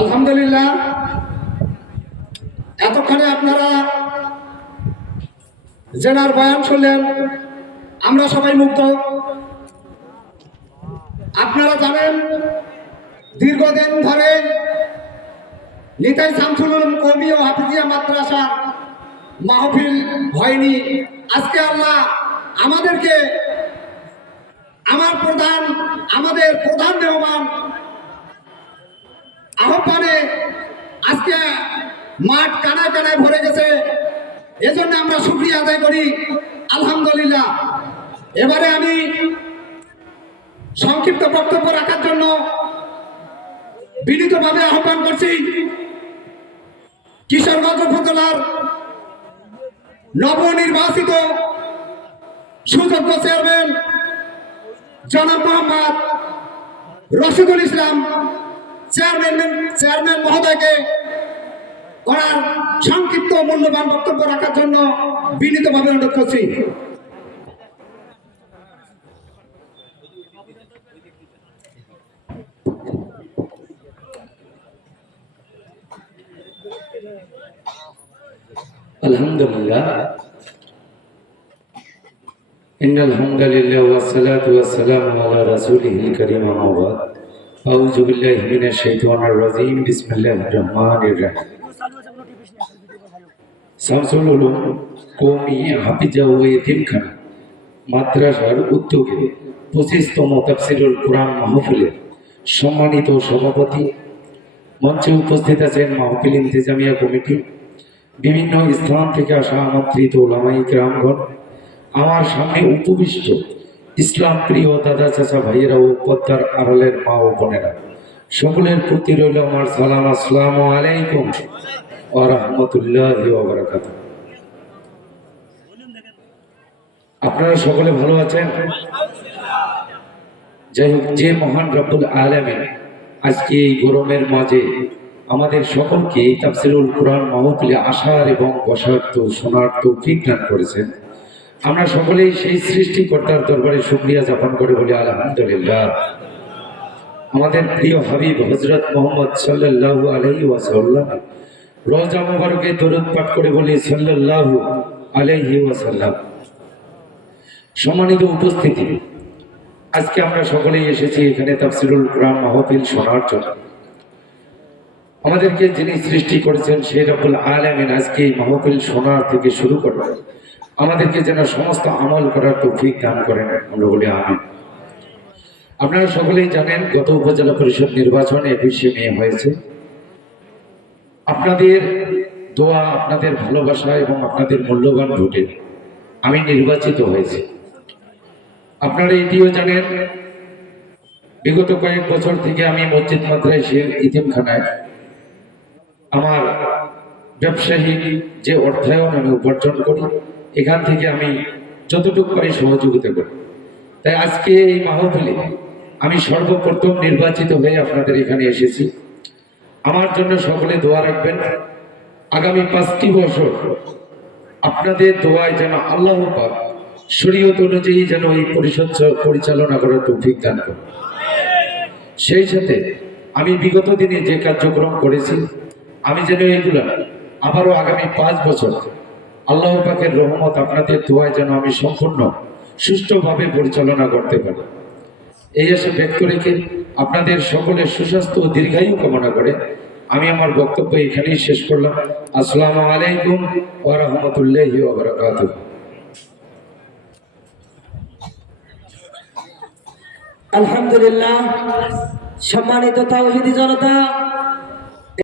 আলহামদুলিল্লাহ, এতক্ষণে আপনারা জেনার বয়ান শুনলেন, আমরা সবাই মুগ্ধ। আপনারা জানেন দীর্ঘদিন ধরে নিতাই শামসুল উলুম কওমি ও হাফিজিয়া মাদ্রাসা মাহফিল হয়নি। আজকে আল্লাহ আমাদেরকে আমাদের প্রধান মেহমান আহ্বানে আজকে মাঠ কানায় কানায় ভরে গেছে, এজন্য আমরা শুকরিয়া আদায় করি আলহামদুলিল্লাহ। এবারে আমি সংক্ষিপ্ত বক্তব্য রাখার জন্য বিনীতভাবে আহ্বান করছি কিশোরগঞ্জ উপজেলার নবনির্বাচিত সুযোগ্য চেয়ারম্যান জনাব মোহাম্মদ রশিদুল ইসলাম চেয়ারম্যান মহোদয়কে ওনার সংক্ষিপ্ত মূল্যবান বক্তব্য রাখার জন্য বিনীতভাবে অনুরোধ করছি। আলহামদুলিল্লাহ, ইন্নাল হামদুলিল্লাহ ওয়াস সালাতু ওয়াস সালামু আলা রাসূলিহিল কারীম আম্মা বাদ। আউযু বিল্লাহি মিনাশ শাইতানির রাজীম। বিসমিল্লাহির রহমানির রহিম। শামসুল উলুম কওমি হাফিজা ও এতিমখানা মাদ্রাসার উদ্যোগে 25তম তাফসীরুল কুরআন মাহফিলের সম্মানিত সভাপতি, মঞ্চে উপস্থিত আছেন মাহফিল ইন্তেজামিয়া কমিটি, বিভিন্ন স্থান থেকে আসা আমন্ত্রিত ওলামায়ে কেরামগণ, আমার সামনে উপবিষ্ট ইসলাম প্রিয় দাদা চাচা ভাইয়েরা ও পদ্মার আড়ালের মা ও বোনেরা, সকলের প্রতি রইল আমার সালাম। আসসালামু আলাইকুম ওয়া রাহমাতুল্লাহি ওয়া বারাকাতুহু। আপনারা সকলে ভালো আছেন? যাই হোক, যে মহান রব্বুল আলামিন আজকে এই গরমের মাঝে আমাদের সকলকে এই তাফসীরুল কুরআন মাহফিলে আসার এবং বসার শোনার তৌফিক দান করেছেন, আমরা সকলেই সেই সৃষ্টিকর্তার দরবারে শুকরিয়া জ্ঞাপন করে বলি আলহামদুলিল্লাহ। আমাদের প্রিয় হাবিব হযরত মুহাম্মদ সাল্লাল্লাহু আলাইহি ওয়াসাল্লাম রওজা মুবারকে দরুদ পাঠ করে বলি সাল্লাল্লাহু আলাইহি ওয়াসাল্লাম। সম্মানিত উপস্থিতি, আজকে আমরা সকলেই এসেছি এখানে তাফসীরুল কুরআন মাহফিল শোনার জন্য। আমাদেরকে যিনি সৃষ্টি করেছেন সেই রব্বুল আলামিন আজকে এই মাহফিল শোনার থেকে শুরু করে আমাদেরকে যেন সমস্ত আমল করার তৌফিক দান করেন, আমরা বলি আমিন। আপনারা সকলেই জানেন গত উপজেলা পরিষদ নির্বাচন 21শে মে হয়েছে। আপনাদের দোয়া, আপনাদের ভালোবাসা এবং আপনাদের মূল্যবান ভোটে আমি নির্বাচিত হয়েছি। আপনারা এটিও জানেন বিগত কয়েক বছর থেকে আমি মসজিদ মাদ্রাসার ইতিমখানায় আমার ব্যবসায়িক যে অর্থায়ন আমি উপার্জন করি, এখান থেকে আমি যতটুকু পারি সহযোগিতা করি। তাই আজকে এই মাহফিলে আমি সর্বপ্রথম নির্বাচিত হয়ে আপনাদের এখানে এসেছি। আমার জন্য সকলে দোয়া রাখবেন। আগামী 5টি বছর আপনাদের দোয়ায় যেন আল্লাহ পাক শরীয়ত অনুযায়ী যেন এই পরিষদ পরিচালনা করার তৌফিক দান করেন। সেই সাথে আমি বিগত দিনে যে কার্যক্রম করেছি, আমি যেন এগুলা আবারও আগামী 5 বছর আল্লাহ পাকের রহমত আপনাদের দোয়ায় যেন আমি সম্পূর্ণ সুষ্ঠুভাবে পরিচালনা করতে পারি, এই আশা ব্যক্ত রেখে আপনাদের সকলের সুস্বাস্থ্য ও দীর্ঘায়ু কামনা করে আমি আমার বক্তব্য এখানেই শেষ করলাম। আসসালামু আলাইকুম ওয়া রাহমাতুল্লাহি ওয়া বারাকাতুহু। আলহামদুলিল্লাহ, সম্মানিত তাওহীদি জনতা,